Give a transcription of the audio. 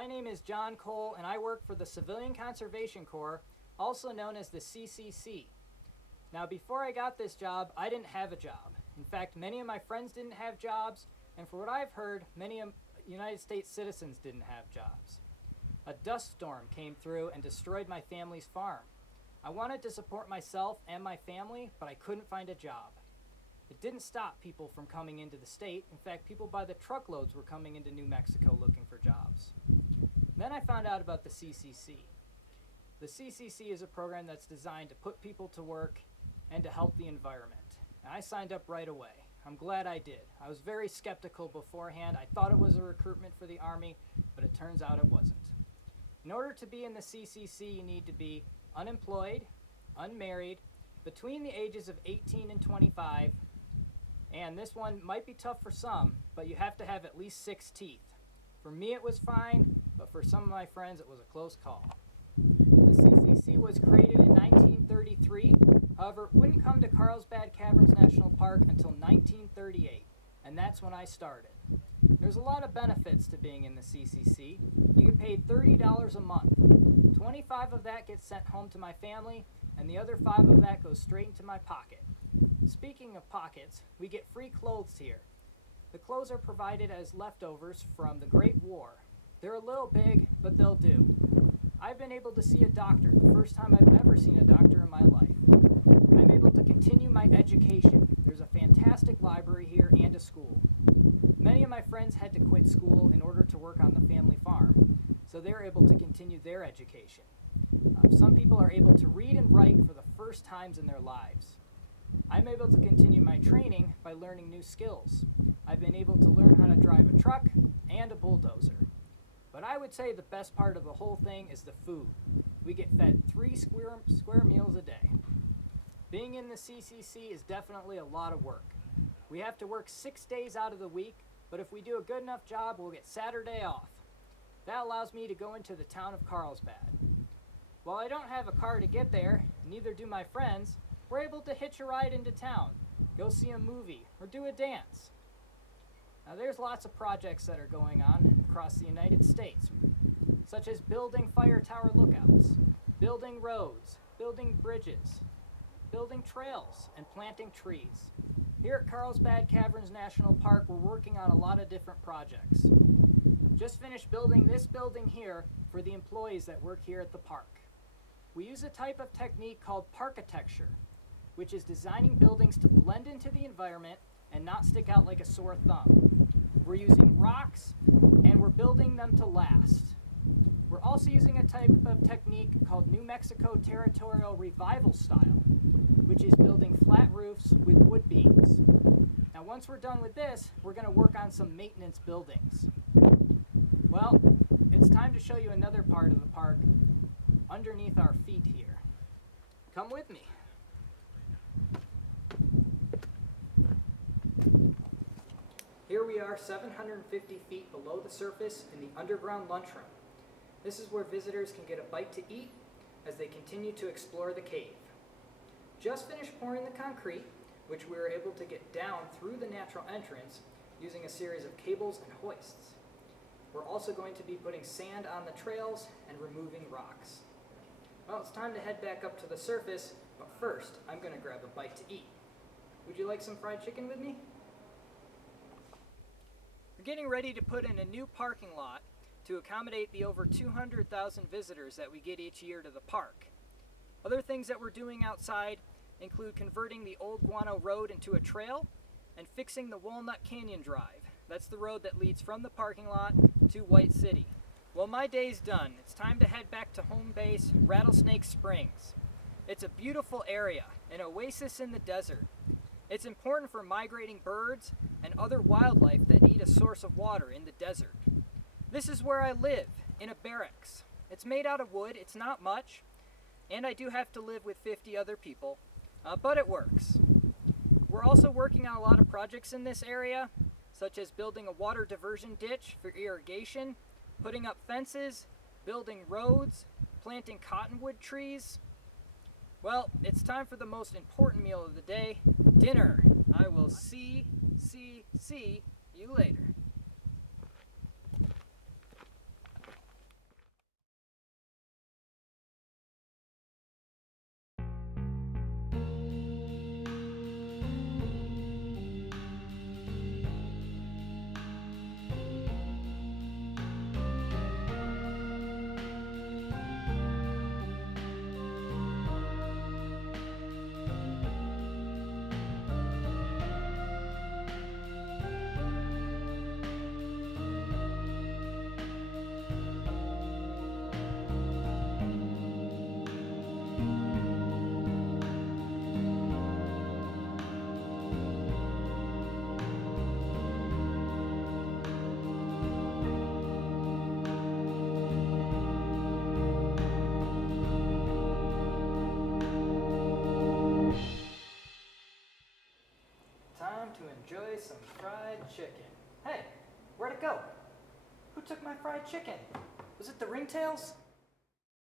My name is John Cole, and I work for the Civilian Conservation Corps, also known as the CCC. Now, before I got this job, I didn't have a job. In fact, many of my friends didn't have jobs, and for what I've heard, many United States citizens didn't have jobs. A dust storm came through and destroyed my family's farm. I wanted to support myself and my family, but I couldn't find a job. It didn't stop people from coming into the state. In fact, people by the truckloads were coming into New Mexico looking for jobs. Then I found out about the CCC. The CCC is a program that's designed to put people to work and to help the environment. And I signed up right away. I'm glad I did. I was very skeptical beforehand. I thought it was a recruitment for the Army, but it turns out it wasn't. In order to be in the CCC, you need to be unemployed, unmarried, between the ages of 18 and 25, and this one might be tough for some, but you have to have at least 6 teeth. For me it was fine, but for some of my friends it was a close call. The CCC was created in 1933, however it wouldn't come to Carlsbad Caverns National Park until 1938, and that's when I started. There's a lot of benefits to being in the CCC. You get paid $30 a month. 25 of that gets sent home to my family, and the other 5 of that goes straight into my pocket. Speaking of pockets, we get free clothes here. The clothes are provided as leftovers from the Great War. They're a little big, but they'll do. I've been able to see a doctor, the first time I've ever seen a doctor in my life. I'm able to continue my education. There's a fantastic library here and a school. Many of my friends had to quit school in order to work on the family farm, so they're able to continue their education. Some people are able to read and write for the first times in their lives. I'm able to continue my training by learning new skills. I've been able to learn how to drive a truck and a bulldozer. But I would say the best part of the whole thing is the food. We get fed 3 square meals a day. Being in the CCC is definitely a lot of work. We have to work 6 days out of the week, but if we do a good enough job, we'll get Saturday off. That allows me to go into the town of Carlsbad. While I don't have a car to get there, neither do my friends, we're able to hitch a ride into town, go see a movie, or do a dance. Now there's lots of projects that are going on across the United States, such as building fire tower lookouts, building roads, building bridges, building trails, and planting trees. Here at Carlsbad Caverns National Park, we're working on a lot of different projects. Just finished building this building here for the employees that work here at the park. We use a type of technique called parkitecture, which is designing buildings to blend into the environment and not stick out like a sore thumb. We're using rocks, and we're building them to last. We're also using a type of technique called New Mexico Territorial Revival Style, which is building flat roofs with wood beams. Now once we're done with this, we're going to work on some maintenance buildings. Well, it's time to show you another part of the park underneath our feet here. Come with me. Here we are 750 feet below the surface in the underground lunchroom. This is where visitors can get a bite to eat as they continue to explore the cave. Just finished pouring the concrete, which we were able to get down through the natural entrance using a series of cables and hoists. We're also going to be putting sand on the trails and removing rocks. Well, it's time to head back up to the surface, but first I'm going to grab a bite to eat. Would you like some fried chicken with me? We're getting ready to put in a new parking lot to accommodate the over 200,000 visitors that we get each year to the park. Other things that we're doing outside include converting the old Guano Road into a trail and fixing the Walnut Canyon Drive. That's the road that leads from the parking lot to White City. Well, my day's done. It's time to head back to home base, Rattlesnake Springs. It's a beautiful area, an oasis in the desert. It's important for migrating birds and other wildlife that need a source of water in the desert. This is where I live, in a barracks. It's made out of wood, it's not much, and I do have to live with 50 other people, but it works. We're also working on a lot of projects in this area, such as building a water diversion ditch for irrigation, putting up fences, building roads, planting cottonwood trees. Well, it's time for the most important meal of the day, dinner. I will see you later. chicken. Hey, where'd it go? Who took my fried chicken? Was it the ringtails?